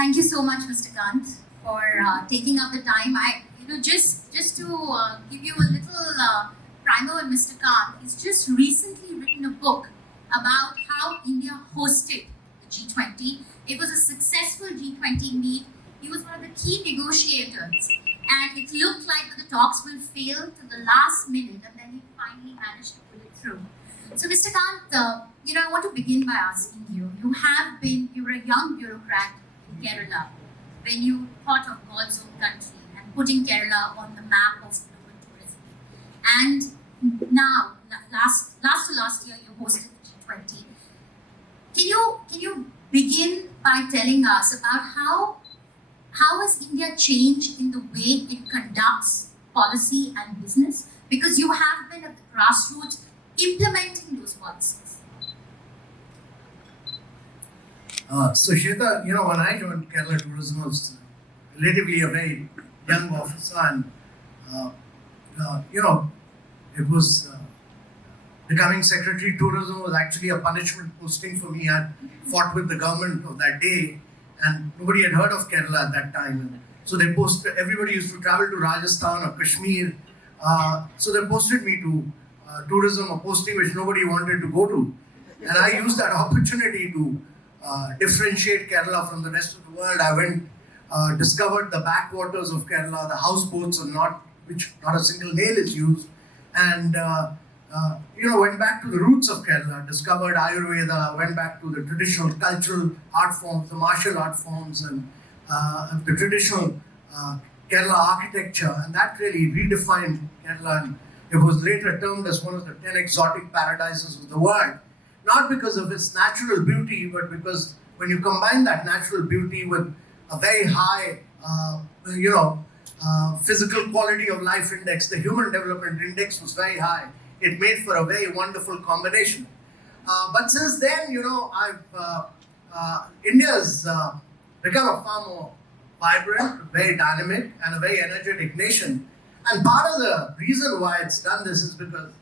Thank you so much, Mr. Kant, for taking up the time. Just to give you a little primer on Mr. Kant, he's just recently written a book about how India hosted the G20. It was a successful G20 meet. He was one of the key negotiators, and it looked like the talks will fail to the last minute, and then he finally managed to pull it through. So, Mr. Kant, I want to begin by asking you. You were a young bureaucrat in Kerala when you thought of God's own country and putting Kerala on the map of global tourism. And now, last year, you hosted the G20. Can you begin by telling us about how has India changed in the way it conducts policy and business? Because you have been at the grassroots implementing those policies. So Shweta, when I joined Kerala Tourism, I was relatively a very young officer, and it was becoming Secretary Tourism was actually a punishment posting for me. I fought with the government of that day, and nobody had heard of Kerala at that time. And so they posted. Everybody used to travel to Rajasthan or Kashmir, so they posted me to tourism, a posting which nobody wanted to go to, and I used that opportunity to differentiate Kerala from the rest of the world. I went, discovered the backwaters of Kerala, the houseboats which not a single nail is used, and went back to the roots of Kerala, discovered Ayurveda, went back to the traditional cultural art forms, the martial art forms, and the traditional Kerala architecture, and that really redefined Kerala. And it was later termed as one of the 10 exotic paradises of the world. Not because of its natural beauty, but because when you combine that natural beauty with a very high, physical quality of life index, the human development index was very high. It made for a very wonderful combination. But since then, India's become a far more vibrant, very dynamic, and a very energetic nation. And part of the reason why it's done this is because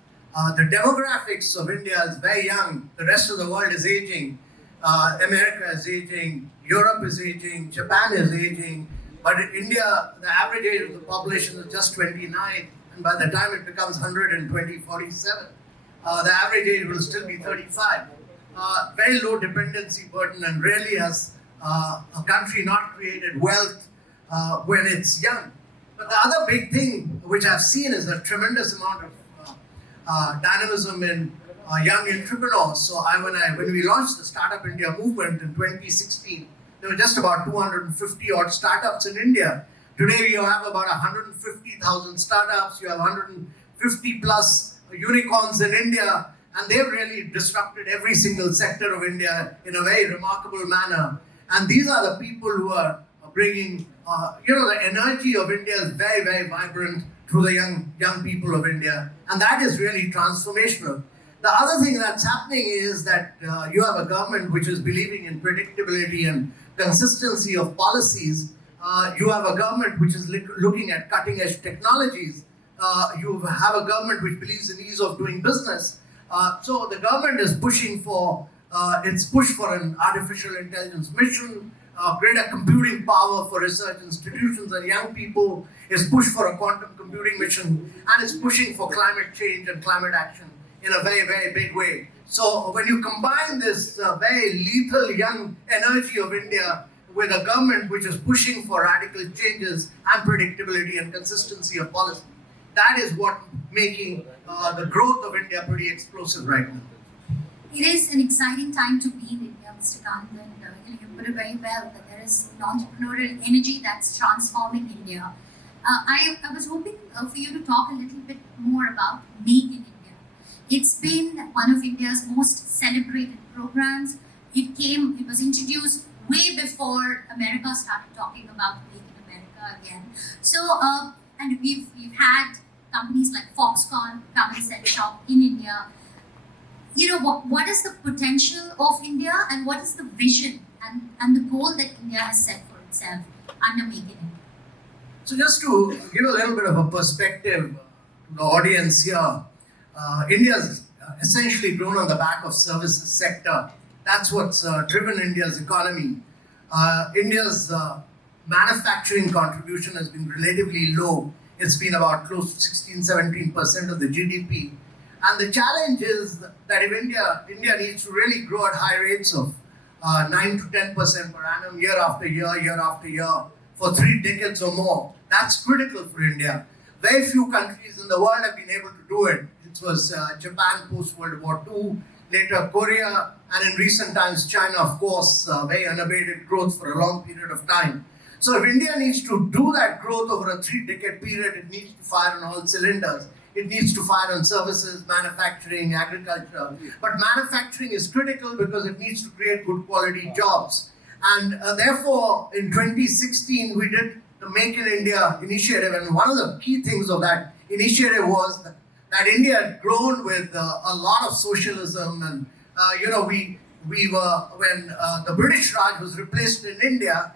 the demographics of India is very young. The rest of the world is aging. America is aging. Europe is aging. Japan is aging. But in India, the average age of the population is just 29. And by the time it becomes 100 in 2047, the average age will still be 35. Very low dependency burden, and really has a country not created wealth when it's young. But the other big thing which I've seen is a tremendous amount of dynamism in young entrepreneurs. So when we launched the Startup India movement in 2016, there were just about 250 odd startups in India. Today you have about 150,000 startups, you have 150 plus unicorns in India, and they've really disrupted every single sector of India in a very remarkable manner. And these are the people who are bringing, the energy of India is very, very vibrant through the young people of India. And that is really transformational. The other thing that's happening is that you have a government which is believing in predictability and consistency of policies. You have a government which is looking at cutting edge technologies. You have a government which believes in ease of doing business. So the government is pushing for its push for an artificial intelligence mission, greater computing power for research institutions and young people, is pushed for a quantum computing mission, and is pushing for climate change and climate action in a very, very big way. So when you combine this very lethal young energy of India with a government which is pushing for radical changes and predictability and consistency of policy, that is what making the growth of India pretty explosive right now. It is an exciting time to be in India, Mr. Kant, and you put it very well that there is an entrepreneurial energy that's transforming India. I was hoping for you to talk a little bit more about Make in India. It's been one of India's most celebrated programs. It was introduced way before America started talking about Make in America again. So, and we've had companies like Foxconn come and set shop in India. What is the potential of India, and what is the vision and the goal that India has set for itself under Make in India? So just to give a little bit of a perspective to the audience here, India's essentially grown on the back of services sector. That's what's driven India's economy. India's manufacturing contribution has been relatively low. It's been about close to 16-17% of the GDP. And the challenge is that if India needs to really grow at high rates of 9 to 10% per annum, year after year, for 3 decades or more, that's critical for India. Very few countries in the world have been able to do it. It was Japan post-World War II, later Korea, and in recent times China, of course, very unabated growth for a long period of time. So if India needs to do that growth over a 3-decade period, it needs to fire on all cylinders. It needs to fire on services, manufacturing, agriculture. But manufacturing is critical because it needs to create good quality jobs. And therefore, in 2016, we did the Make in India initiative. And one of the key things of that initiative was that India had grown with a lot of socialism. And, we were, when the British Raj was replaced in India,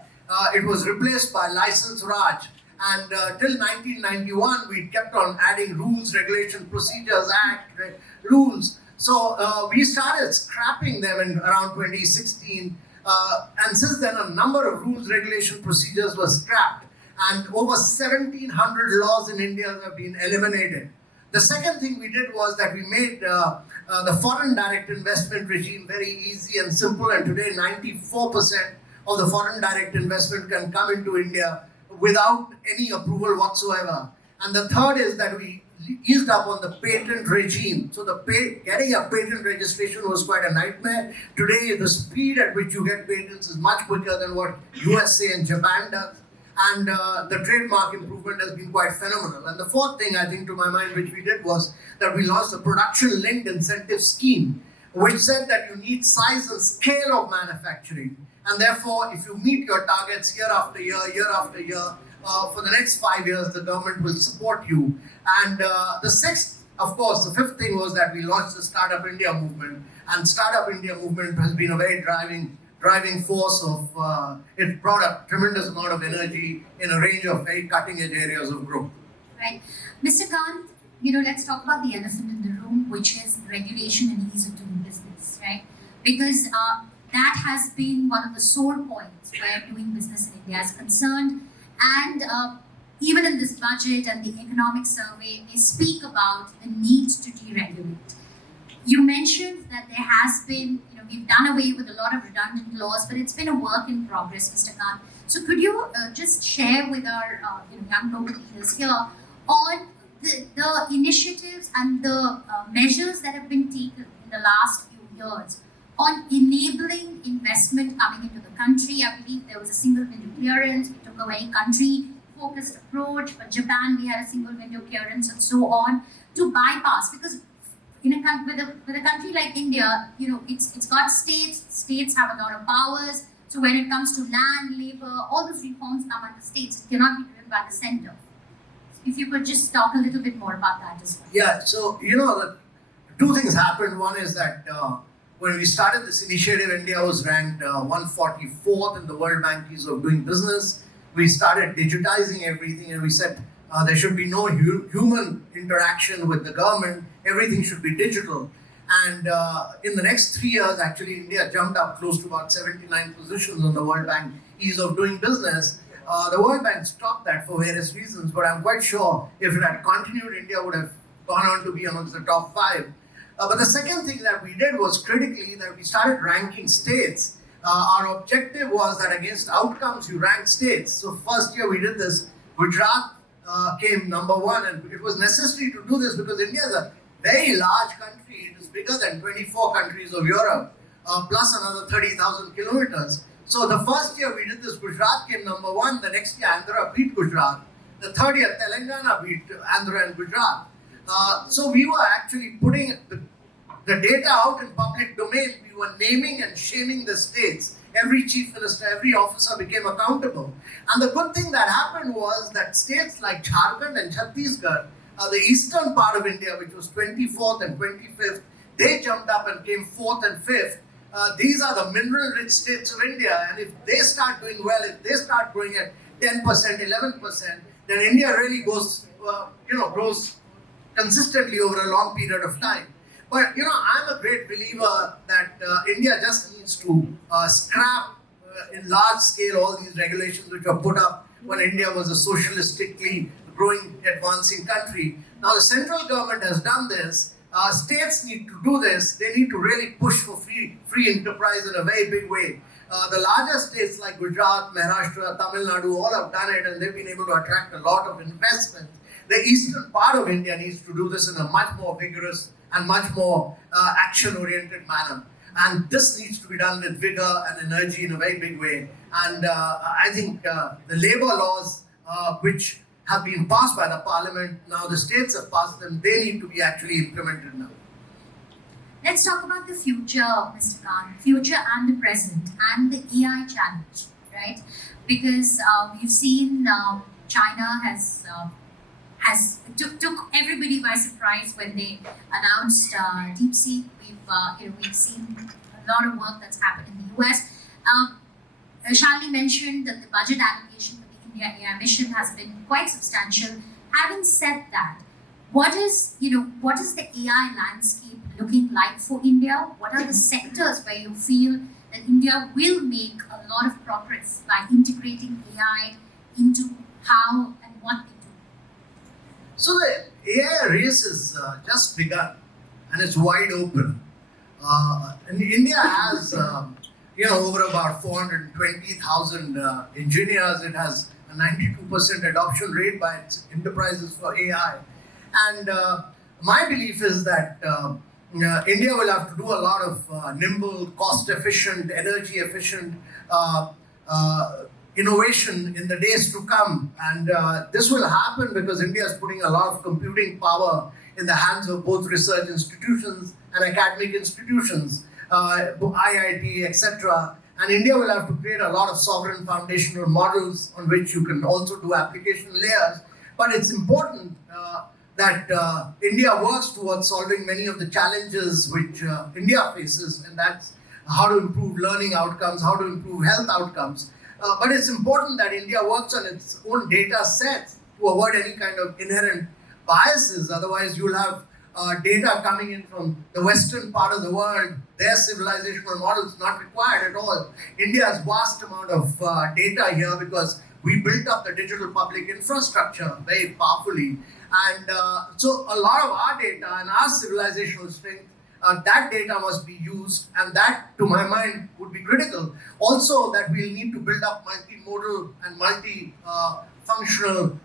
it was replaced by License Raj. And till 1991, we kept on adding rules, regulation, procedures, act, rules. So we started scrapping them in around 2016. And since then, a number of rules, regulation, procedures were scrapped. And over 1,700 laws in India have been eliminated. The second thing we did was that we made the foreign direct investment regime very easy and simple. And today, 94% of the foreign direct investment can come into India without any approval whatsoever. And the third is that we eased up on the patent regime. So getting a patent registration was quite a nightmare. Today, the speed at which you get patents is much quicker than what USA and Japan does. And the trademark improvement has been quite phenomenal. And the fourth thing, I think, to my mind, which we did was that we launched a production-linked incentive scheme, which said that you need size and scale of manufacturing. And therefore, if you meet your targets year after year, for the next 5 years, the government will support you. And the fifth thing was that we launched the Startup India movement. And Startup India movement has been a very driving force of, it brought a tremendous amount of energy in a range of very cutting-edge areas of growth. Right. Mr. Kant, let's talk about the elephant in the room, which is regulation and ease of doing business, right? Because that has been one of the sore points where doing business in India is concerned. And even in this budget and the economic survey, they speak about the need to deregulate. You mentioned that there has been, we've done away with a lot of redundant laws, but it's been a work in progress, Mr. Kant. So could you just share with our young global leaders here on the initiatives and the measures that have been taken in the last few years on enabling investment coming into the country? I believe there was a single window clearance. We took a very country-focused approach. For Japan, we had a single window clearance and so on to bypass. Because with a country like India, it's got states. States have a lot of powers. So when it comes to land, labor, all those reforms come under states. It cannot be driven by the center. If you could just talk a little bit more about that as well. Yeah, so, the two things happened. One is that when we started this initiative, India was ranked 144th in the World Bank Ease of Doing Business. We started digitizing everything and we said there should be no human interaction with the government. Everything should be digital. And in the next 3 years, actually, India jumped up close to about 79 positions on the World Bank Ease of Doing Business. The World Bank stopped that for various reasons, but I'm quite sure if it had continued, India would have gone on to be amongst the top 5. But the second thing that we did was critically that we started ranking states. Our objective was that against outcomes, you rank states. So first year we did this, Gujarat came number 1, and it was necessary to do this because India is a very large country. It is bigger than 24 countries of Europe, plus another 30,000 kilometers. So the first year we did this, Gujarat came number 1. The next year, Andhra beat Gujarat. The third year, Telangana beat Andhra and Gujarat. So we were actually putting the data out in public domain. We were naming and shaming the states. Every chief minister, every officer became accountable. And the good thing that happened was that states like Jharkhand and Chhattisgarh, the eastern part of India, which was 24th and 25th, they jumped up and came 4th and 5th. These are the mineral-rich states of India. And if they start doing well, if they start growing at 10%, 11%, then India really grows consistently over a long period of time. But, I'm a great believer that India just needs to scrap in large scale all these regulations which were put up when India was a socialistically growing, advancing country. Now the central government has done this. States need to do this. They need to really push for free enterprise in a very big way. The larger states like Gujarat, Maharashtra, Tamil Nadu, all have done it and they've been able to attract a lot of investment. The eastern part of India needs to do this in a much more vigorous and much more action-oriented manner. And this needs to be done with vigor and energy in a very big way. And I think the labor laws, which have been passed by the parliament, now the states have passed them, they need to be actually implemented now. Let's talk about the future, Mr. Kant, future and the present, and the AI challenge, right? Because we've seen China has took everybody by surprise when they announced DeepSeek. We've seen a lot of work that's happened in the US. Shalini mentioned that the budget allocation for the India AI mission has been quite substantial. Having said that, what is the AI landscape looking like for India? What are the sectors where you feel that India will make a lot of progress by integrating AI into how and what they do? So the AI race has just begun and it's wide open. And India has over about 420,000 engineers. It has a 92% adoption rate by its enterprises for AI. And my belief is that India will have to do a lot of nimble, cost-efficient, energy-efficient innovation in the days to come. And this will happen because India is putting a lot of computing power in the hands of both research institutions and academic institutions, IIT, etc. And India will have to create a lot of sovereign foundational models on which you can also do application layers. But it's important that India works towards solving many of the challenges which India faces, and that's how to improve learning outcomes, how to improve health outcomes. But it's important that India works on its own data sets to avoid any kind of inherent biases. Otherwise, you'll have data coming in from the western part of the world, their civilizational models not required at all. India has vast amount of data here because we built up the digital public infrastructure very powerfully. And so a lot of our data and our civilizational strength, that data must be used, and that, to my mind, would be critical. Also, that we'll need to build up multimodal and multi-functional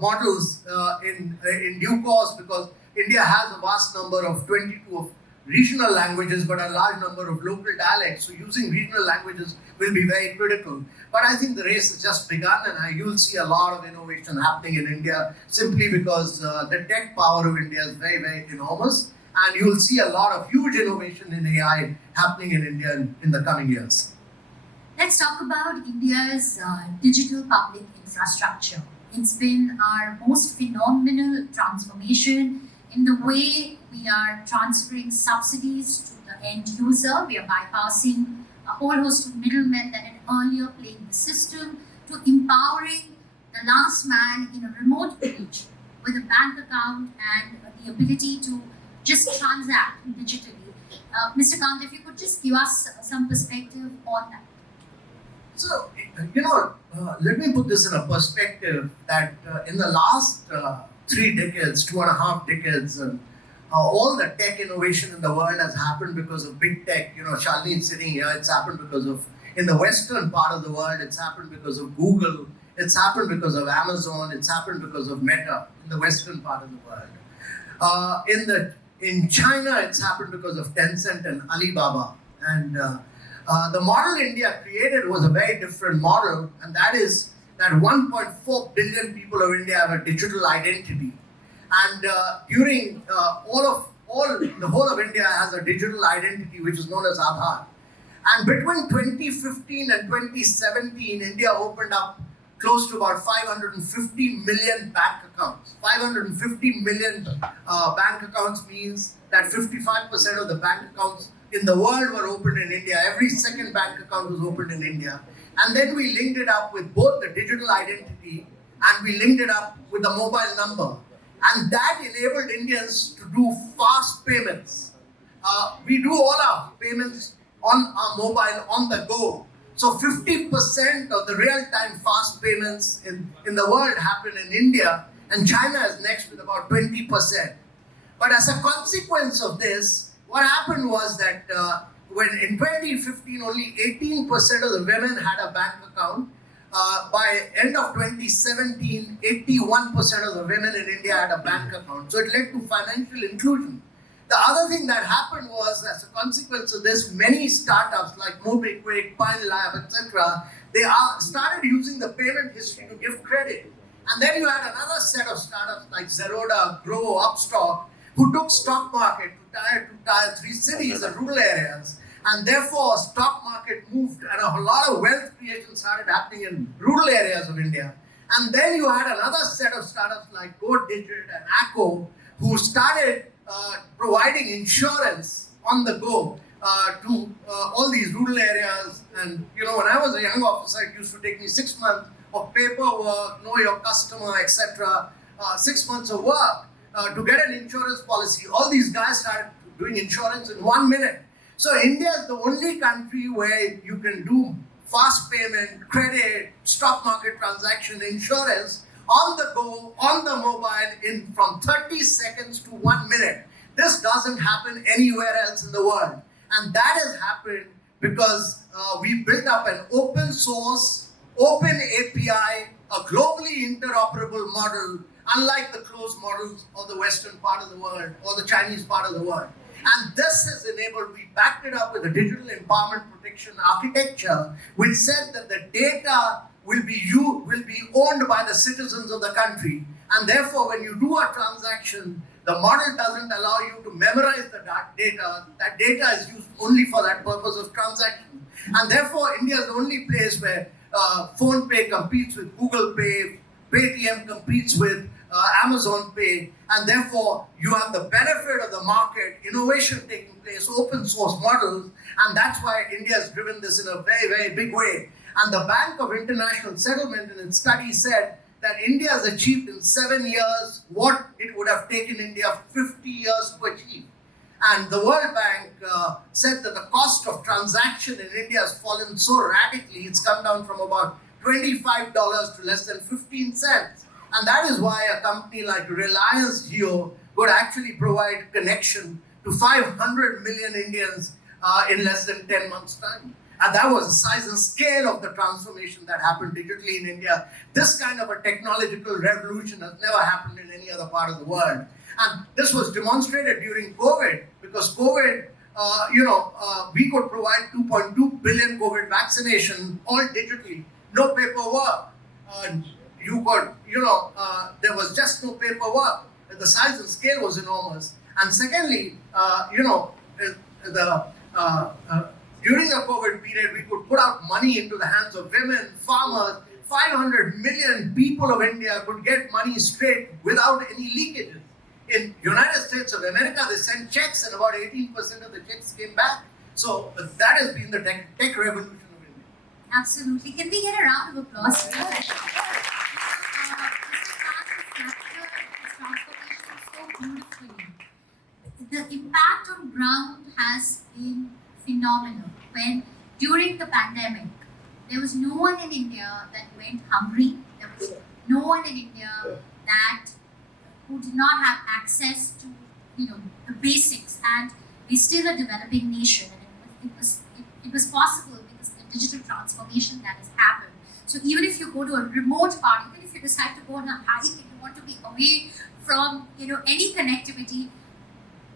models in due course, because India has a vast number of 22 of regional languages, but a large number of local dialects. So using regional languages will be very critical. But I think the race has just begun, and you'll see a lot of innovation happening in India simply because the tech power of India is very, very enormous. And you'll see a lot of huge innovation in AI happening in India in the coming years. Let's talk about India's digital public infrastructure. It's been our most phenomenal transformation in the way we are transferring subsidies to the end user. We are bypassing a whole host of middlemen that had earlier played the system, to empowering the last man in a remote village with a bank account and the ability to just transact digitally. Mr. Kant, if you could just give us some perspective on that. So, let me put this in a perspective that in the last 3 decades, 2.5 decades, all the tech innovation in the world has happened because of big tech. Shalini is sitting here, it's happened because of, in the western part of the world, it's happened because of Google, it's happened because of Amazon, it's happened because of Meta in the western part of the world. In China, it's happened because of Tencent and Alibaba. And the model India created was a very different model, and that is that 1.4 billion people of India have a digital identity. And during the whole of India has a digital identity which is known as Aadhaar. And between 2015 and 2017, India opened up close to about 550 million bank accounts. 550 million bank accounts means that 55% of the bank accounts in the world were opened in India. Every second bank account was opened in India. And then we linked it up with both the digital identity and we linked it up with the mobile number. And that enabled Indians to do fast payments. We do all our payments on our mobile, on the go. So 50% of the real-time fast payments in the world happen in India, and China is next with about 20%. But as a consequence of this, what happened was that when in 2015 only 18% of the women had a bank account, by end of 2017, 81% of the women in India had a bank account. So it led to financial inclusion. The other thing that happened was, as a consequence of this, many startups like MobiQuick, Pine Lab, etc., they started using the payment history to give credit. And then you had another set of startups like Zerodha, Grow, Upstock, who took stock market to tier 3 cities and rural areas. And therefore, stock market moved and a lot of wealth creation started happening in rural areas of India. And then you had another set of startups like GoDigit and Acco, who started providing insurance on the go to all these rural areas. And when I was a young officer, it used to take me 6 months of paperwork, know your customer, etc. 6 months of work to get an insurance policy. All these guys started doing insurance in 1 minute. So India is the only country where you can do fast payment, credit, stock market transaction, insurance on the go, on the mobile, in from 30 seconds to 1 minute. This doesn't happen anywhere else in the world. And that has happened because we built up an open source, open API, a globally interoperable model, unlike the closed models of the Western part of the world or the Chinese part of the world. And this has enabled, we backed it up with a digital empowerment protection architecture, which said that the data will be owned by the citizens of the country. And therefore, when you do a transaction, the model doesn't allow you to memorize the data. That data is used only for that purpose of transaction. And therefore, India is the only place where PhonePe competes with Google Pay, Paytm competes with Amazon Pay, and therefore you have the benefit of the market, innovation taking place, open source models, and that's why India has driven this in a very, very big way. And the Bank of International Settlement in its study said that India has achieved in 7 years what it would have taken India 50 years to achieve. And the World Bank said that the cost of transaction in India has fallen so radically, it's come down from about $25 to less than 15 cents. And that is why a company like Reliance Jio could actually provide connection to 500 million Indians in less than 10 months' time. And that was the size and scale of the transformation that happened digitally in India. This kind of a technological revolution has never happened in any other part of the world. And this was demonstrated during COVID, because COVID, we could provide 2.2 billion COVID vaccination all digitally, no paperwork. There was just no paperwork. The size and scale was enormous. And secondly, during the COVID period, we could put out money into the hands of women, farmers. 500 million people of India could get money straight without any leakages. In United States of America, they sent checks and about 18% of the checks came back. So that has been the tech revolution of India. Absolutely. Can we get a round of applause for that? The impact on ground has been phenomenal. When during the pandemic, there was no one in India that went hungry. There was no one in India who did not have access to the basics, and we're still a developing nation, and it was possible because of the digital transformation that has happened. So even if you go to a remote part, even if you decide to go on a hike and you want to be away from any connectivity,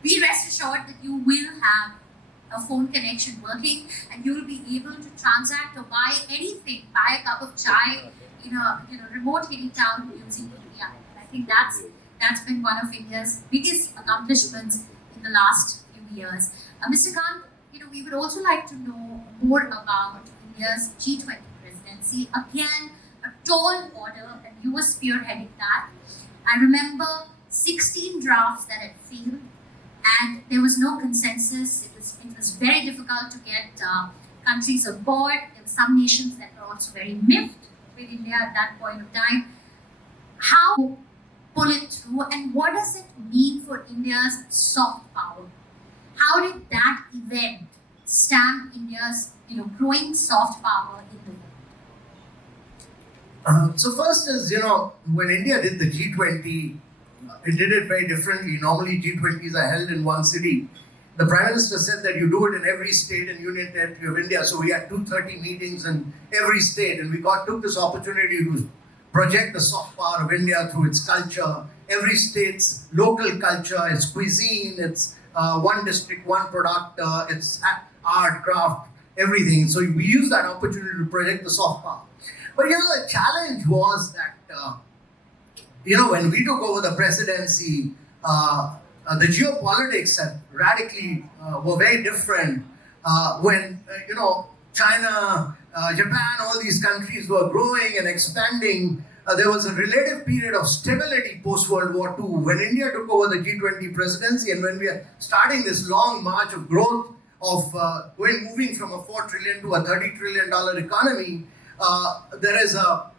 be rest assured that you will have a phone connection working, and you will be able to transact or buy anything, buy a cup of chai in a remote hilly town using UPI. And I think that's been one of India's biggest accomplishments in the last few years. Mr. Kant, we would also like to know more about India's G20 presidency. Again, a tall order, and you were spearheading that. I remember 16 drafts that had failed, and there was no consensus. It was very difficult to get countries on board. There were some nations that were also very miffed with India at that point of time. How pull it through, and what does it mean for India's soft power? How did that event stamp India's growing soft power in the world? So first is, when India did the G20, it did it very differently. Normally G20s are held in one city. The Prime Minister said that you do it in every state and union territory of India. So we had 230 meetings in every state, and we took this opportunity to project the soft power of India through its culture. Every state's local culture, its cuisine, its one district, one product, its art, craft, everything. So we used that opportunity to project the soft power. But the challenge was that, when we took over the presidency, the geopolitics had radically were very different. When China, Japan, all these countries were growing and expanding, there was a relative period of stability post World War II. When India took over the G20 presidency, and when we are starting this long march of growth of moving from a $4 trillion to a $30 trillion economy, there is a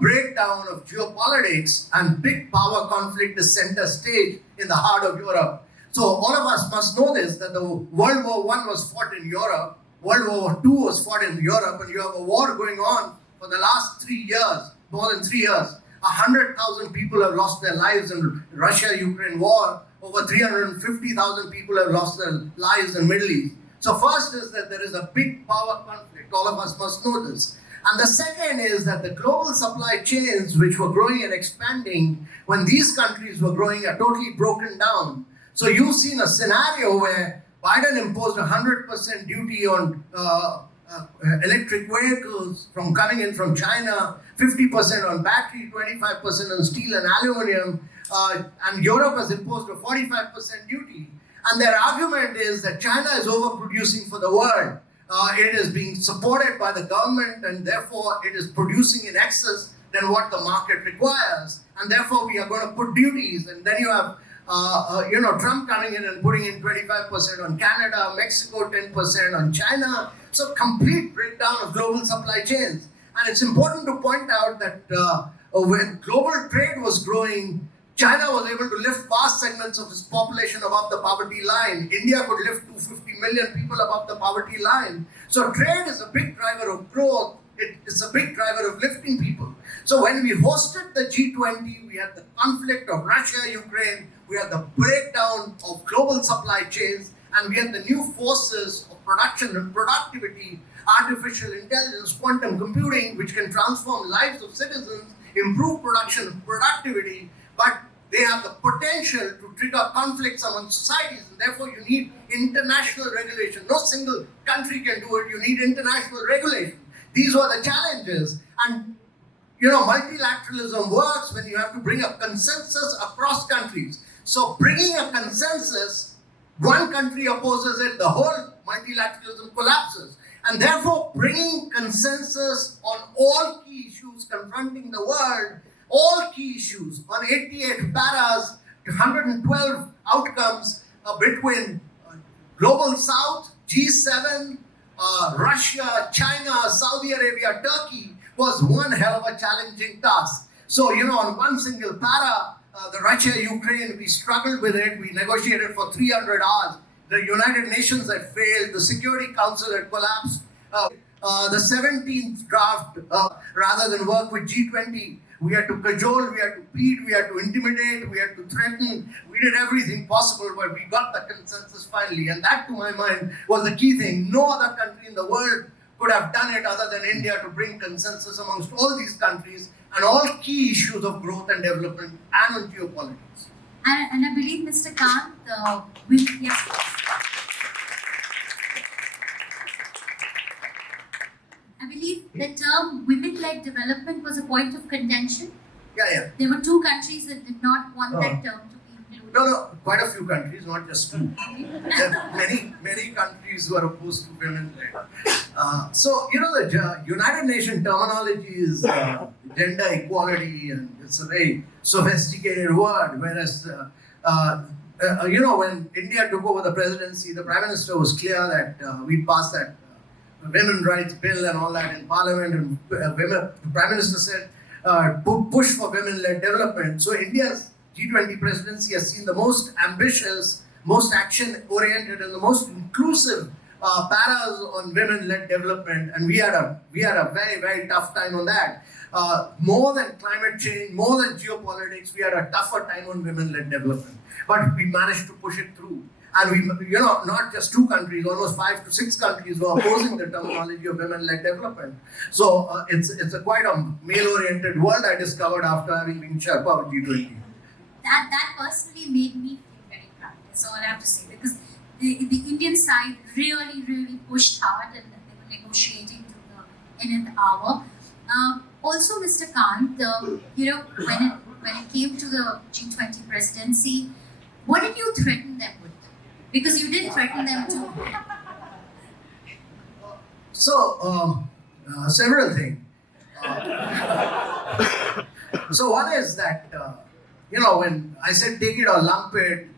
breakdown of geopolitics, and big power conflict is center stage in the heart of Europe. So all of us must know this, that the World War I was fought in Europe, World War II was fought in Europe, and you have a war going on for the last 3 years, more than 3 years. 100,000 people have lost their lives in Russia-Ukraine war. Over 350,000 people have lost their lives in Middle East. So first is that there is a big power conflict. All of us must know this. And the second is that the global supply chains, which were growing and expanding, when these countries were growing, are totally broken down. So you've seen a scenario where Biden imposed 100% duty on electric vehicles from coming in from China, 50% on battery, 25% on steel and aluminum, and Europe has imposed a 45% duty. And their argument is that China is overproducing for the world. It is being supported by the government, and therefore it is producing in excess than what the market requires, and therefore we are going to put duties. And then you have Trump coming in and putting in 25% on Canada, Mexico 10% on China. So complete breakdown of global supply chains. And it's important to point out that when global trade was growing, China was able to lift vast segments of its population above the poverty line. India could lift 250 million people above the poverty line. So trade is a big driver of growth. It's a big driver of lifting people. So when we hosted the G20, we had the conflict of Russia, Ukraine, we had the breakdown of global supply chains, and we had the new forces of production and productivity, artificial intelligence, quantum computing, which can transform lives of citizens, improve production and productivity, but they have the potential to trigger conflicts among societies, and therefore you need international regulation. No single country can do it. You need international regulation. These were the challenges. And multilateralism works when you have to bring a consensus across countries. So bringing a consensus, one country opposes it, the whole multilateralism collapses. And therefore bringing consensus on all key issues confronting the world, all key issues on 88 paras, 112 outcomes between Global South, G7, Russia, China, Saudi Arabia, Turkey, was one hell of a challenging task. So, on one single para, the Russia-Ukraine, we struggled with it. We negotiated for 300 hours. The United Nations had failed. The Security Council had collapsed. The 17th draft, rather than work with G20, we had to cajole, we had to plead, we had to intimidate, we had to threaten. We did everything possible, but we got the consensus finally. And that, to my mind, was the key thing. No other country in the world could have done it other than India to bring consensus amongst all these countries and all key issues of growth and development and on geopolitics. And I believe, Mr. Kant, I believe the term women-led development was a point of contention. Yeah. There were two countries that did not want that term to be included. No, quite a few countries, not just two. There are many countries who are opposed to women-led. The United Nations terminology is gender equality, and it's a very sophisticated word, whereas when India took over the presidency, the Prime Minister was clear that we passed that women's rights bill and all that in Parliament, and the Prime Minister said push for women-led development. So India's G20 presidency has seen the most ambitious, most action-oriented, and the most inclusive paras on women-led development, and we had a very, very tough time on that. More than climate change, more than geopolitics, we had a tougher time on women-led development. But we managed to push it through. And we, not just 2 countries, almost 5 to 6 countries were opposing the terminology of women-led development. So it's quite a male-oriented world I discovered after having been Sherpa with G20. That personally made me feel very proud. That's all I have to say, because the Indian side really pushed hard, and they were negotiating to the nth hour. Also, Mr. Kant, when it came to the G20 presidency, what did you threaten them with? Because you did threaten them too. So, several things. So one is that, when I said take it or lump it,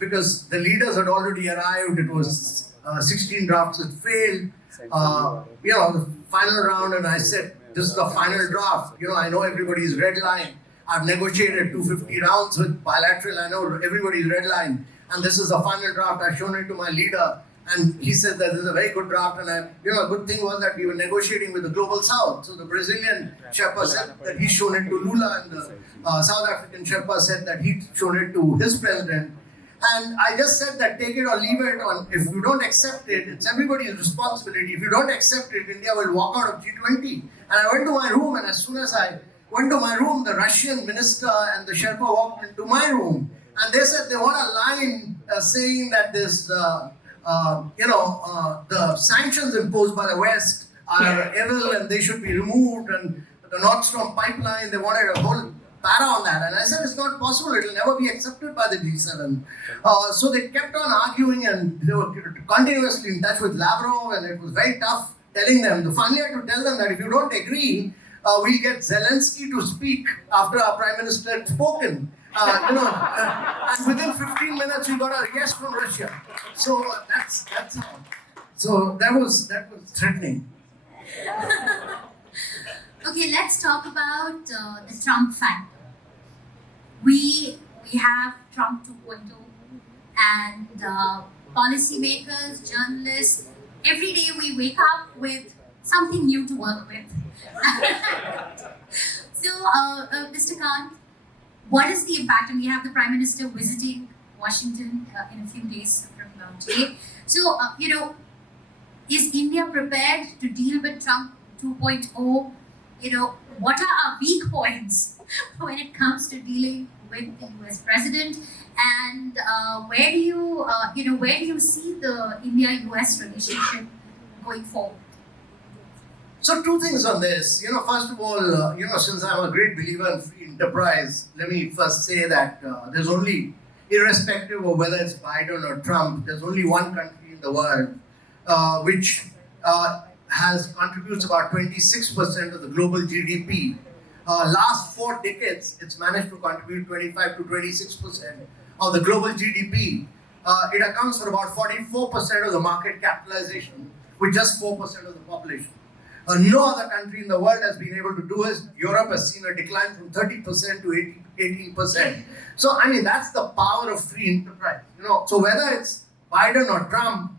because the leaders had already arrived, it was 16 drafts that failed. The final round, and I said, this is the final draft. I know everybody's red line. I've negotiated 250 rounds with bilateral. I know everybody's red line. And this is the final draft. I've shown it to my leader. And he said that this is a very good draft. And a good thing was that we were negotiating with the Global South. So the Brazilian Sherpa said that he's shown it to Lula. And the South African Sherpa said that he'd shown it to his president. And I just said that take it or leave it. If you don't accept it, it's everybody's responsibility. If you don't accept it, India will walk out of G20. And I went to my room, and as soon as I went to my room, the Russian minister and the Sherpa walked into my room, and they said they want a line saying that this, the sanctions imposed by the West are evil and they should be removed, and the Nord Stream pipeline, they wanted a whole para on that. And I said, it's not possible, it will never be accepted by the G7. So they kept on arguing, and they were continuously in touch with Lavrov, and it was very tough telling them. Finally, I had to tell them that if you don't agree, we'll get Zelensky to speak after our Prime Minister had spoken. And within 15 minutes, we got a yes from Russia. So that's how. So that was threatening. Okay, let's talk about the Trump factor. We have Trump 2.0, and policymakers, journalists, every day we wake up with something new to work with. So, Mr. Kant, what is the impact? And we have the Prime Minister visiting Washington in a few days from today. So, is India prepared to deal with Trump 2.0? What are our weak points when it comes to dealing with the US president? And where do you see the India-US relationship going forward? So 2 things on this. First of all, since I'm a great believer in free enterprise, let me first say that there's only, irrespective of whether it's Biden or Trump, there's only one country in the world which contributes about 26% of the global GDP. Last 4 decades, it's managed to contribute 25 to 26% of the global GDP. It accounts for about 44% of the market capitalization, with just 4% of the population. No other country in the world has been able to do it. Europe has seen a decline from 30% to 18%. So, that's the power of free enterprise. So whether it's Biden or Trump,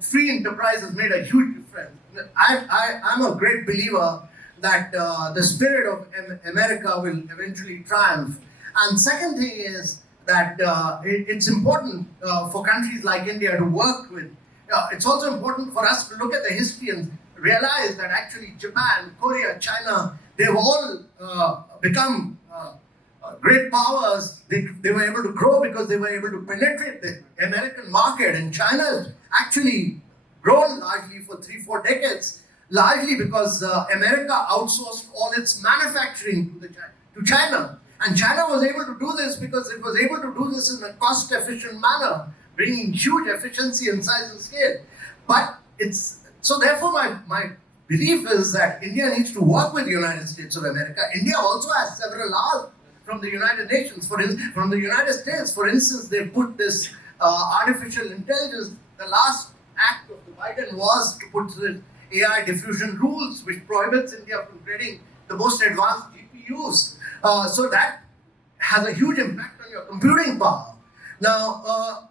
free enterprise has made a huge difference. I'm a great believer that the spirit of America will eventually triumph. And second thing is that it's important for countries like India to work with. It's also important for us to look at the history and realize that actually Japan, Korea, China, they've all become great powers. They were able to grow because they were able to penetrate the American market. And China has actually grown largely for 3-4 decades, largely because America outsourced all its manufacturing to China. And China was able to do this because it was able to do this in a cost-efficient manner, bringing huge efficiency in size and scale. But so therefore my belief is that India needs to work with the United States of America. India also has several asks from the United Nations, from the United States. For instance, they put this artificial intelligence, the last act of the Biden was to put the AI diffusion rules, which prohibits India from creating the most advanced GPUs. So that has a huge impact on your computing power. Now,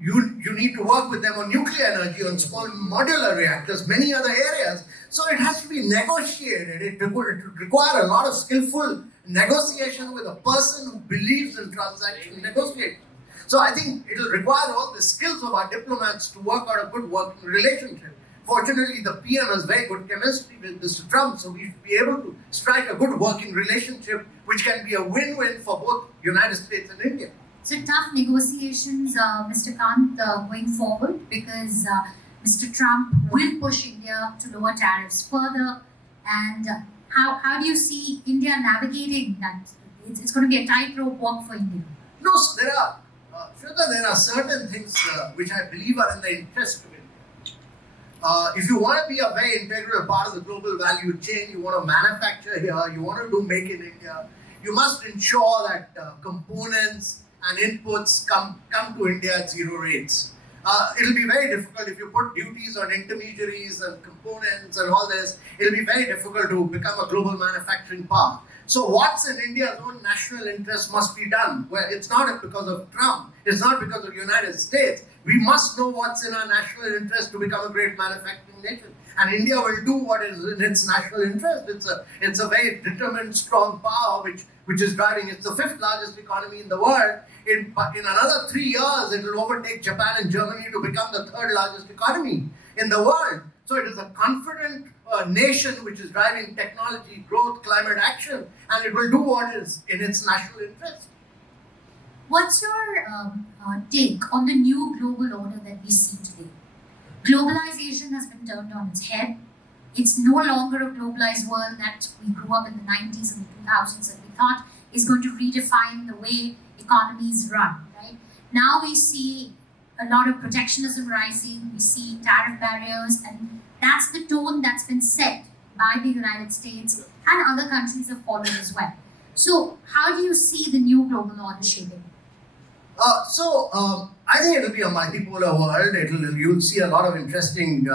you need to work with them on nuclear energy, on small modular reactors, many other areas. So it has to be negotiated. It would require a lot of skillful negotiation with a person who believes in transaction negotiation. So I think it will require all the skills of our diplomats to work out a good working relationship. Fortunately, the PM has very good chemistry with Mr. Trump, so we should be able to strike a good working relationship, which can be a win-win for both United States and India. So tough negotiations, Mr. Kant, going forward, because Mr. Trump will push India to lower tariffs further. And how do you see India navigating that? It's going to be a tightrope walk for India. No, so Shweta, there are certain things which I believe are in the interest of India. If you want to be a very integral part of the global value chain, you want to manufacture here, you want to do make in India, you must ensure that components and inputs come to India at zero rates. It'll be very difficult if you put duties on intermediaries and components and all this. It'll be very difficult to become a global manufacturing power. So what's in India's own national interest must be done. Well, it's not because of Trump. It's not because of the United States. We must know what's in our national interest to become a great manufacturing nation. And India will do what is in its national interest. It's a very determined, strong power which is driving. It's the fifth largest economy in the world. In another 3 years, it will overtake Japan and Germany to become the third largest economy in the world. So it is a confident nation which is driving technology, growth, climate action, and it will do what is in its national interest. What's your take on the new global order that we see today? Globalization has been turned on its head. It's no longer a globalized world that we grew up in the 90s and the 2000s and we thought is going to redefine the way economies run, right? Now we see a lot of protectionism rising, we see tariff barriers, and that's the tone that's been set by the United States, and other countries have followed as well. So how do you see the new global order shaping? I think it'll be a multipolar world. You'll see a lot of interesting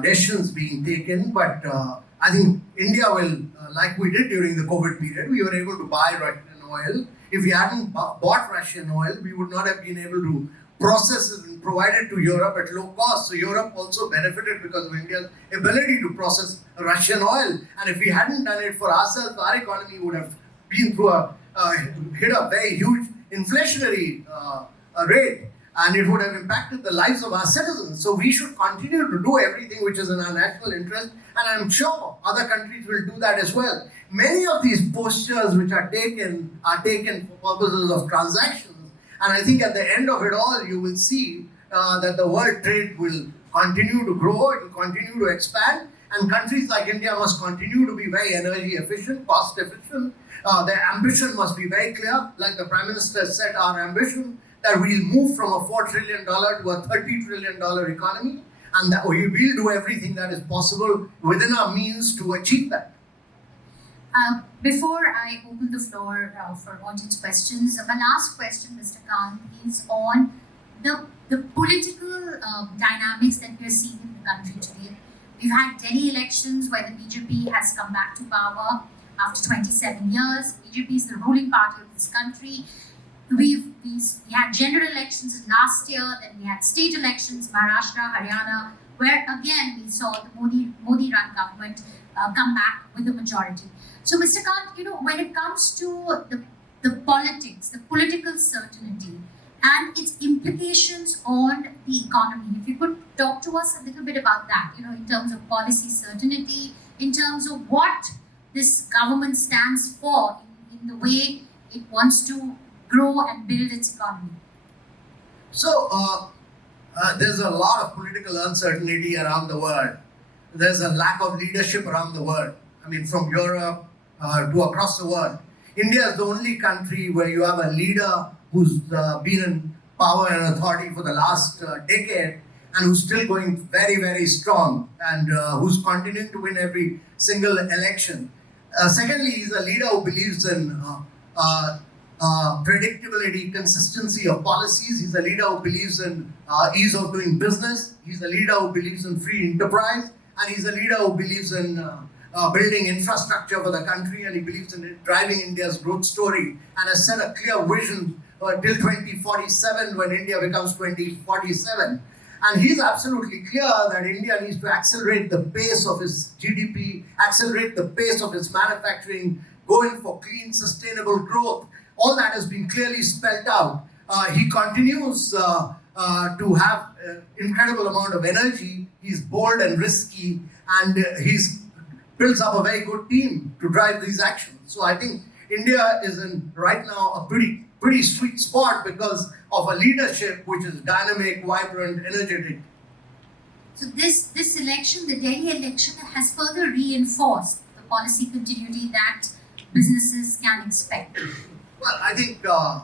decisions being taken, but I think India will, like we did during the COVID period, we were able to buy Russian oil. If we hadn't bought Russian oil, we would not have been able to process it and provide it to Europe at low cost. So Europe also benefited because of India's ability to process Russian oil. And if we hadn't done it for ourselves, our economy would have been through hit a very huge inflationary rate, and it would have impacted the lives of our citizens. So we should continue to do everything which is in our national interest, and I'm sure other countries will do that as well. Many of these postures which are taken for purposes of transactions, and I think at the end of it all, you will see that the world trade will continue to grow, it will continue to expand, and countries like India must continue to be very energy efficient, cost efficient. Their ambition must be very clear. Like the Prime Minister said, our ambition that we'll move from a $4 trillion to a $30 trillion economy, and that we will do everything that is possible within our means to achieve that. Before I open the floor for audience questions, my last question, Mr. Kant, is on the political dynamics that we are seeing in the country today. We've had Delhi elections where the BJP has come back to power after 27 years. BJP is the ruling party of this country. We had general elections last year, then we had state elections, Maharashtra, Haryana, where again we saw the Modi-run government come back with a majority. So, Mr. Kant, when it comes to the politics, the political certainty, and its implications on the economy, if you could talk to us a little bit about that, in terms of policy certainty, in terms of what this government stands for in the way it wants to grow and build its economy. So, there's a lot of political uncertainty around the world. There's a lack of leadership around the world. I mean, from Europe to across the world. India is the only country where you have a leader who's been in power and authority for the last decade and who's still going very, very strong and who's continuing to win every single election. Secondly, he's a leader who believes in predictability, consistency of policies. He's a leader who believes in ease of doing business. He's a leader who believes in free enterprise. And he's a leader who believes in building infrastructure for the country, and he believes in driving India's growth story and has set a clear vision till 2047 when India becomes 2047. And he's absolutely clear that India needs to accelerate the pace of its GDP, accelerate the pace of its manufacturing, go in for clean, sustainable growth. All that has been clearly spelled out. He continues to have incredible amount of energy. He's bold and risky, and he's builds up a very good team to drive these actions. So I think India is in right now a pretty sweet spot because of a leadership which is dynamic, vibrant, energetic. So this election, the Delhi election, has further reinforced the policy continuity that businesses can expect. Well, I think the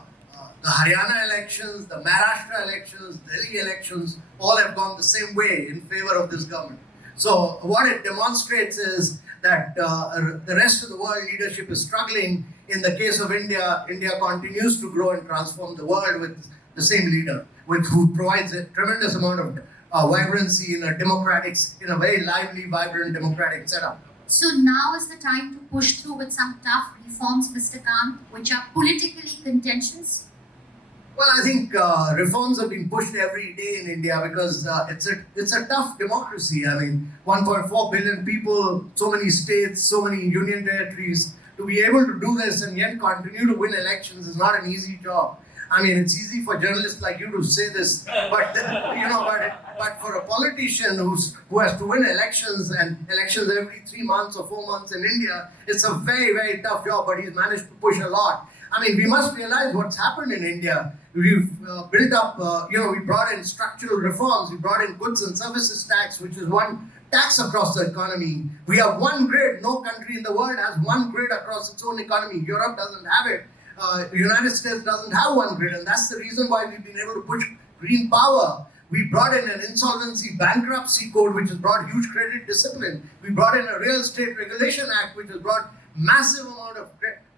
Haryana elections, the Maharashtra elections, Delhi elections, all have gone the same way in favor of this government. So what it demonstrates is that the rest of the world leadership is struggling. In the case of India, India continues to grow and transform the world with the same leader, who provides a tremendous amount of vibrancy in a very lively, vibrant democratic setup. So now is the time to push through with some tough reforms, Mr. Kant, which are politically contentious. Well, I think reforms have been pushed every day in India because it's a tough democracy. I mean, 1.4 billion people, so many states, so many union territories. To be able to do this and yet continue to win elections is not an easy job. I mean, it's easy for journalists like you to say this, but but for a politician who has to win elections and elections every 3 months or 4 months in India, it's a very, very tough job. But he's managed to push a lot. I mean, we must realize what's happened in India. We've built up, we brought in structural reforms. We brought in goods and services tax, which is one tax across the economy. We have one grid. No country in the world has one grid across its own economy. Europe doesn't have it. The United States doesn't have one grid, and that's the reason why we've been able to push green power. We brought in an insolvency bankruptcy code, which has brought huge credit discipline. We brought in a real estate regulation act, which has brought massive amount of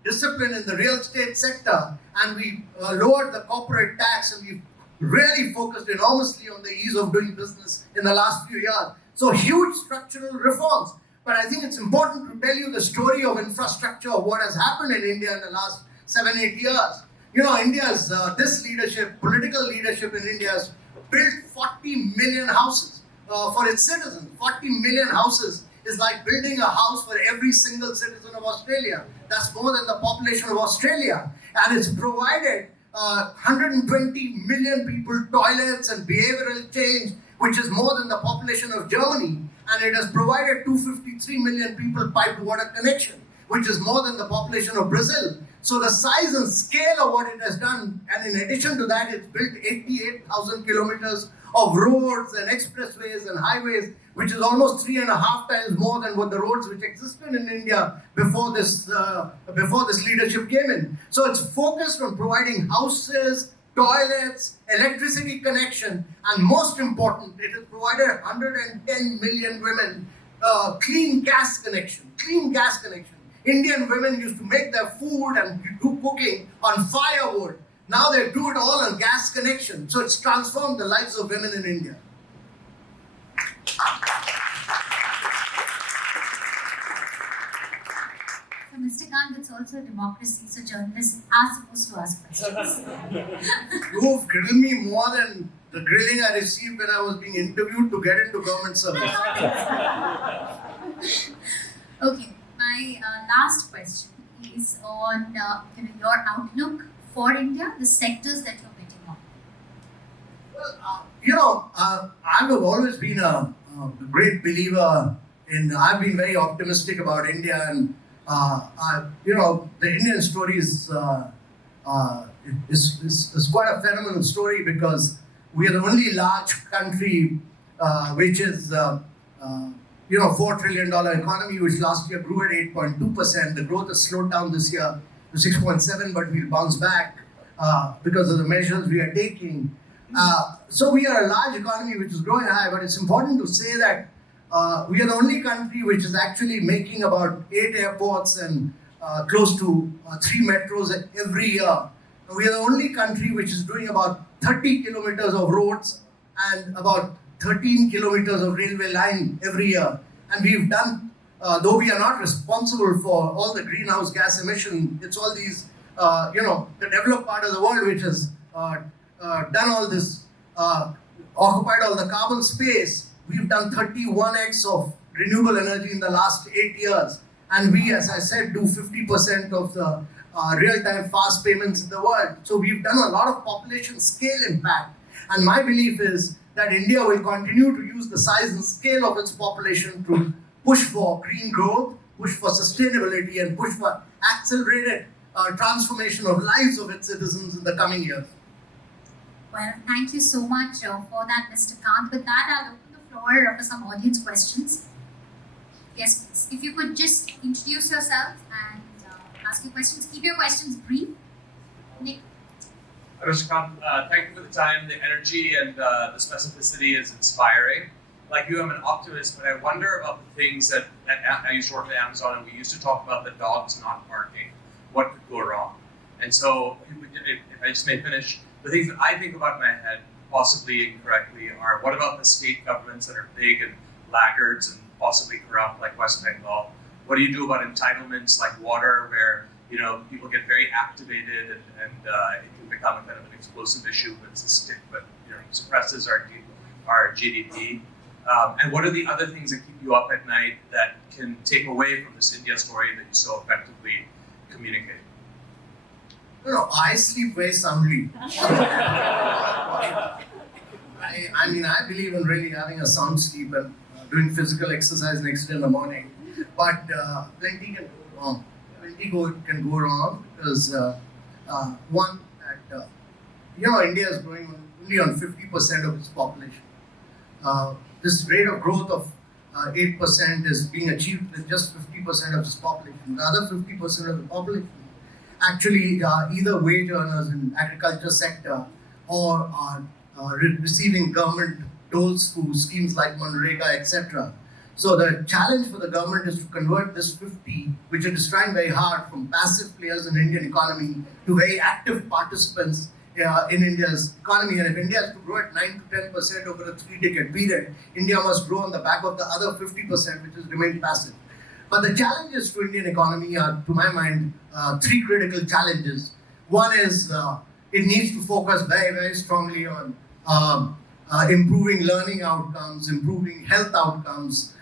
discipline in the real estate sector, and we lowered the corporate tax, and we've really focused enormously on the ease of doing business in the last few years. So huge structural reforms. But I think it's important to tell you the story of infrastructure, of what has happened in India in the last 7-8 years. You know, India's this leadership, political leadership in India has built 40 million houses for its citizens. 40 million houses is like building a house for every single citizen of Australia. That's more than the population of Australia. And it's provided 120 million people toilets and behavioral change, which is more than the population of Germany. And it has provided 253 million people piped water connection, which is more than the population of Brazil. So the size and scale of what it has done, and in addition to that, it's built 88,000 kilometers of roads and expressways and highways, which is almost 3.5 times more than what the roads which existed in India before this leadership came in. So it's focused on providing houses, toilets, electricity connection, and most important, it has provided 110 million women clean gas connection. Indian women used to make their food and do cooking on firewood. Now they do it all on gas connection. So it's transformed the lives of women in India. So Mr. Kant, it's also a democracy, so journalists are supposed to ask questions. You've grilled me more than the grilling I received when I was being interviewed to get into government service. Okay, my last question is on your outlook for India, the sectors that you're betting on. Well, I've always been a great believer in. I've been very optimistic about India, and the Indian story is quite a phenomenal story because we are the only large country which is $4 trillion economy, which last year grew at 8.2%. The growth has slowed down this year to 6.7%, but we'll bounce back because of the measures we are taking. So we are a large economy which is growing high, but it's important to say that we are the only country which is actually making about 8 airports and close to 3 metros every year. We are the only country which is doing about 30 kilometers of roads and about 13 kilometers of railway line every year. And we've done, though we are not responsible for all the greenhouse gas emission, it's all these the developed part of the world, which has done all this, occupied all the carbon space, we've done 31x of renewable energy in the last 8 years. And we, as I said, do 50% of the real-time fast payments in the world. So we've done a lot of population scale impact. And my belief is that India will continue to use the size and scale of its population to push for green growth, push for sustainability, and push for accelerated transformation of lives of its citizens in the coming years. Well, thank you so much for that, Mr. Kant. With that, I'll open the floor for some audience questions. Yes, please. If you could just introduce yourself and ask your questions. Keep your questions brief. Nick. Mr. Kant, thank you for the time. The energy and the specificity is inspiring. Like you, I'm an optimist, but I wonder about the things that I used to work at Amazon, and we used to talk about the dogs not barking. What could go wrong? And so, if I just may finish, the things that I think about in my head, possibly incorrectly, are what about the state governments that are big and laggards and possibly corrupt, like West Bengal? What do you do about entitlements like water, where people get very activated and it can become a kind of an explosive issue, but suppresses our GDP? And what are the other things that keep you up at night that can take away from this India story that you so effectively communicate? I sleep very soundly. I believe in really having a sound sleep and doing physical exercise next day in the morning. But plenty can go wrong. Can go wrong because one, that India is growing only on 50% of its population. This rate of growth of 8% is being achieved with just 50% of its population. The other 50% of the population actually either wage earners in agriculture sector or are receiving government doles through schemes like Manrega, etc. So the challenge for the government is to convert this 50, which is trying very hard, from passive players in the Indian economy to very active participants in India's economy. And if India has to grow at 9 to 10% over a 3-decade period, India must grow on the back of the other 50%, which has remained passive. But the challenges to Indian economy are, to my mind, 3 critical challenges. One is it needs to focus very, very strongly on improving learning outcomes, improving health outcomes,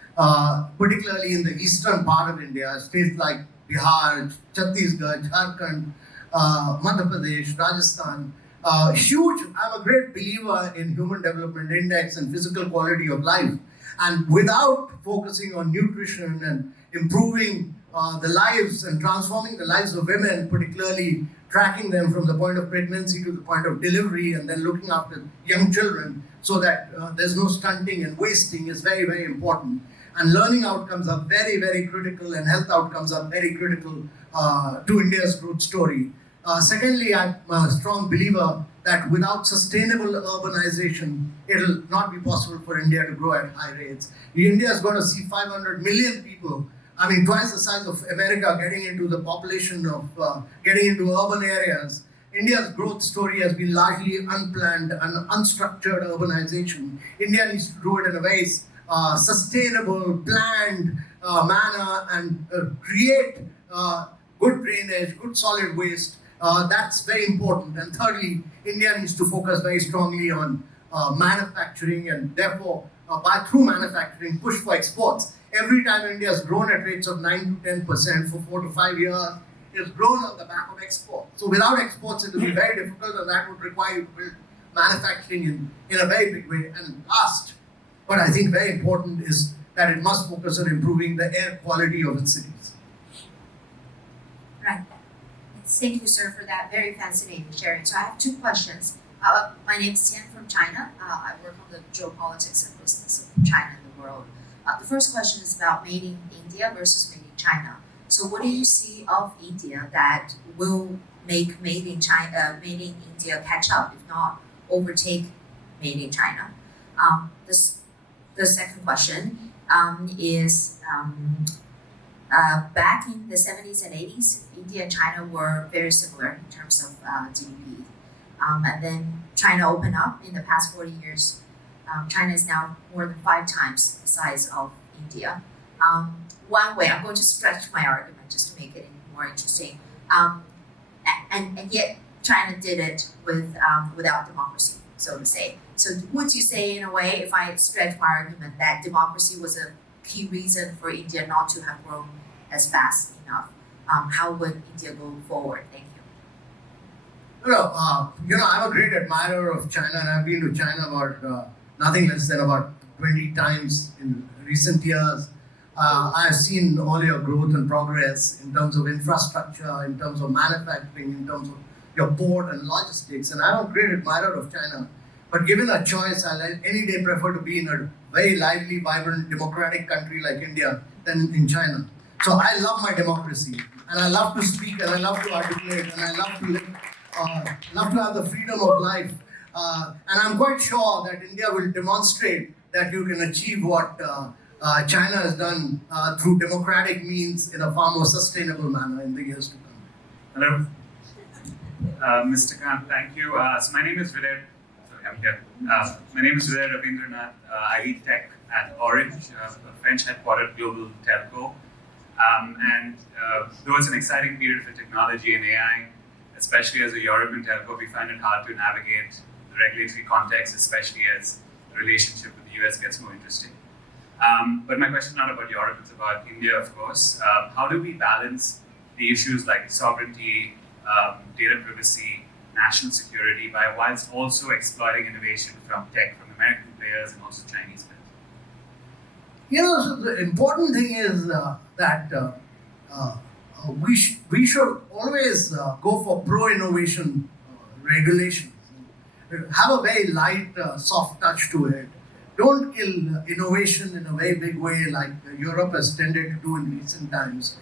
particularly in the eastern part of India, states like Bihar, Chhattisgarh, Jharkhand, Madhya Pradesh, Rajasthan. I'm a great believer in Human Development Index and physical quality of life. And without focusing on nutrition and improving the lives and transforming the lives of women, particularly tracking them from the point of pregnancy to the point of delivery and then looking after young children so that there's no stunting and wasting, is very, very important. And learning outcomes are very, very critical, and health outcomes are very critical to India's growth story. Secondly, I'm a strong believer that without sustainable urbanization, it'll not be possible for India to grow at high rates. India is going to see 500 million people, twice the size of America, getting into the population of, getting into urban areas. India's growth story has been largely unplanned and unstructured urbanization. India needs to do it in a very sustainable, planned manner and create good drainage, good solid waste. That's very important. And thirdly, India needs to focus very strongly on manufacturing and therefore, through manufacturing, push for exports. Every time India has grown at rates of 9 to 10% for 4 to 5 years, it's grown on the back of export. So without exports, it will be very difficult, and that would require you to build manufacturing in a very big way. And last, but I think very important, is that it must focus on improving the air quality of its cities. Right. Thank you, sir, for that very fascinating sharing. So I have 2 questions. My name is Tian from China. I work on the geopolitics and business of China and the world. The first question is about made in India versus made in China. So what do you see of India that will make made in India catch up, if not overtake made in China? The second question is back in the 70s and 80s, India and China were very similar in terms of GDP. And then China opened up in the past 40 years. China is now more than 5 times the size of India. One way, I'm going to stretch my argument just to make it more interesting. and yet China did it without democracy, so to say. So would you say, in a way, if I stretch my argument, that democracy was a key reason for India not to have grown as fast enough? How would India go forward? Thank you. I'm a great admirer of China, and I've been to China about nothing less than about 20 times in recent years. I've seen all your growth and progress in terms of infrastructure, in terms of manufacturing, in terms of your port and logistics, and I'm a great admirer of China. But given a choice, I'll any day prefer to be in a very lively, vibrant, democratic country like India than in China. So I love my democracy, and I love to speak, and I love to articulate, and I love to live, love to have the freedom of life. And I'm quite sure that India will demonstrate that you can achieve what China has done through democratic means in a far more sustainable manner in the years to come. Hello, Mr. Kant, thank you. So my name is Vidya. Sorry, I'm here. My name is Vidya Ravindranath. I lead tech at Orange, a French headquartered global telco. Though it's an exciting period for technology and AI, especially as a European telco, we find it hard to navigate the regulatory context, especially as the relationship with the US gets more interesting. But my question is not about Europe, it's about India, of course. How do we balance the issues like sovereignty, data privacy, national security, whilst also exploiting innovation from tech, from American players and also Chinese players? So the important thing is that we should always go for pro-innovation regulations. Have a very light, soft touch to it. Don't kill innovation in a very big way like Europe has tended to do in recent times.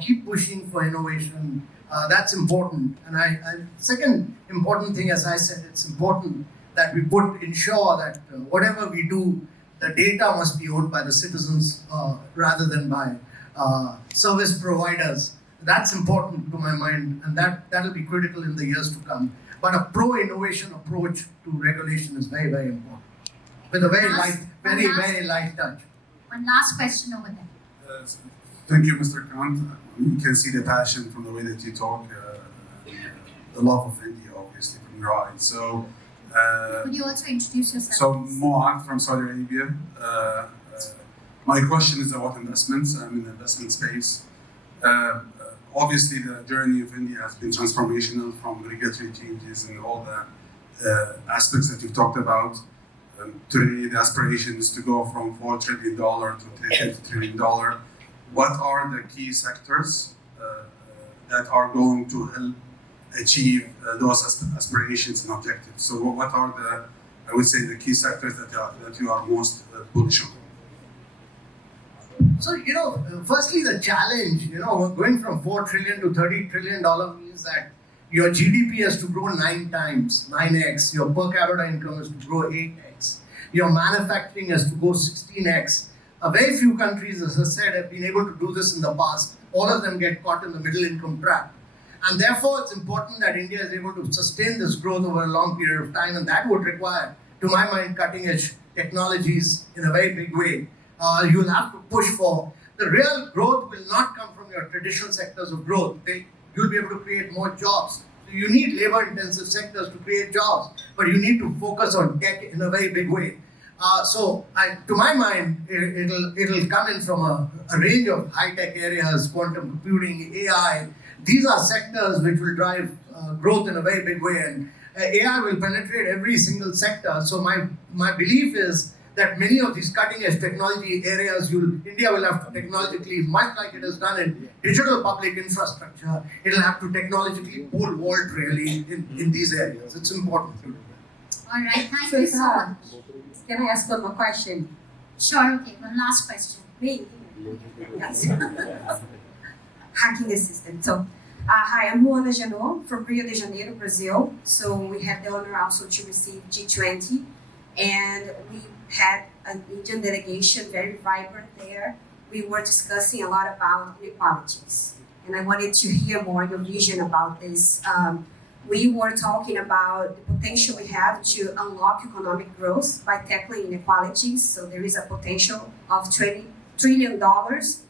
Keep pushing for innovation. That's important. And second important thing, as I said, it's important that we ensure that whatever we do, the data must be owned by the citizens rather than by service providers. That's important to my mind, and that'll be critical in the years to come. But a pro-innovation approach to regulation is very, very important. With a very light touch. One last question over there. Thank you, Mr. Kant. You can see the passion from the way that you talk, the love of India, obviously, from your eyes. So, could you also introduce yourself? So, Mohan from Saudi Arabia. My question is about investments. I'm in the investment space. Obviously, the journey of India has been transformational from regulatory changes and all the aspects that you've talked about. Today, the aspiration is to go from $4 trillion to $50 trillion. What are the key sectors that are going to help achieve those aspirations and objectives? So, what are the key sectors that you are most bullish on? So, firstly, the challenge, going from $4 trillion to $30 trillion means that your GDP has to grow 9x, your per capita income has to grow 8x, your manufacturing has to go 16x. Very few countries, as I said, have been able to do this in the past. All of them get caught in the middle income trap. And therefore, it's important that India is able to sustain this growth over a long period of time, and that would require, to my mind, cutting edge technologies in a very big way. You'll have to push for. The real growth will not come from your traditional sectors of growth. You'll be able to create more jobs. So you need labor-intensive sectors to create jobs, but you need to focus on tech in a very big way. To my mind, it'll come in from a range of high-tech areas, quantum computing, AI. These are sectors which will drive growth in a very big way, and AI will penetrate every single sector. So my belief is that many of these cutting-edge technology areas, India will have to technologically, much like it has done in digital public infrastructure, it'll have to technologically pole vault really in these areas. It's important. All right, thank you so much. Can I ask one more question? Sure, okay, one last question. Me? Yes. Hacking the system. So, hi, I'm Luana Janot from Rio de Janeiro, Brazil. So we had the honor also to receive G20, and we had an Indian delegation, very vibrant there. We were discussing a lot about inequalities, and I wanted to hear more your vision about this. We were talking about the potential we have to unlock economic growth by tackling inequalities. So there is a potential of $20 trillion,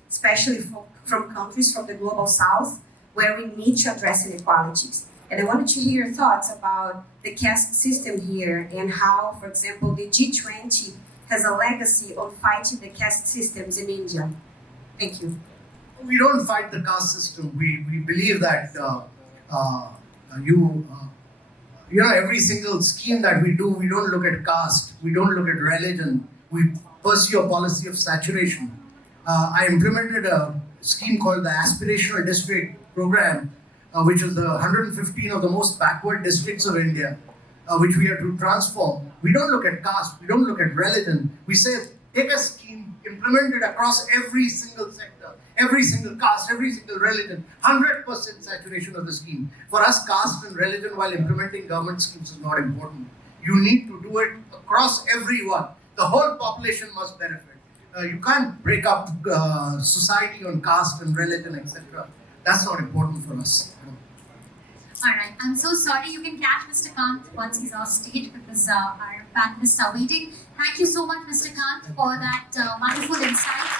especially from countries from the global south, where we need to address inequalities. And I wanted to hear your thoughts about the caste system here and how, for example, the G20 has a legacy on fighting the caste systems in India. Thank you. We don't fight the caste system. We believe that every single scheme that we do, we don't look at caste, we don't look at religion, we pursue a policy of saturation. I implemented a scheme called the Aspirational District Program, which is the 115 of the most backward districts of India, which we have to transform. We don't look at caste, we don't look at religion. We say, take a scheme, implement it across every single sector, every single caste, every single religion, 100% saturation of the scheme. For us, caste and religion while implementing government schemes is not important. You need to do it across everyone. The whole population must benefit. You can't break up society on caste and religion, etc. That's not important for us. All right, I'm so sorry. You can catch Mr. Kant once he's off stage because our panelists are waiting. Thank you so much, Mr. Kant, for that wonderful insight.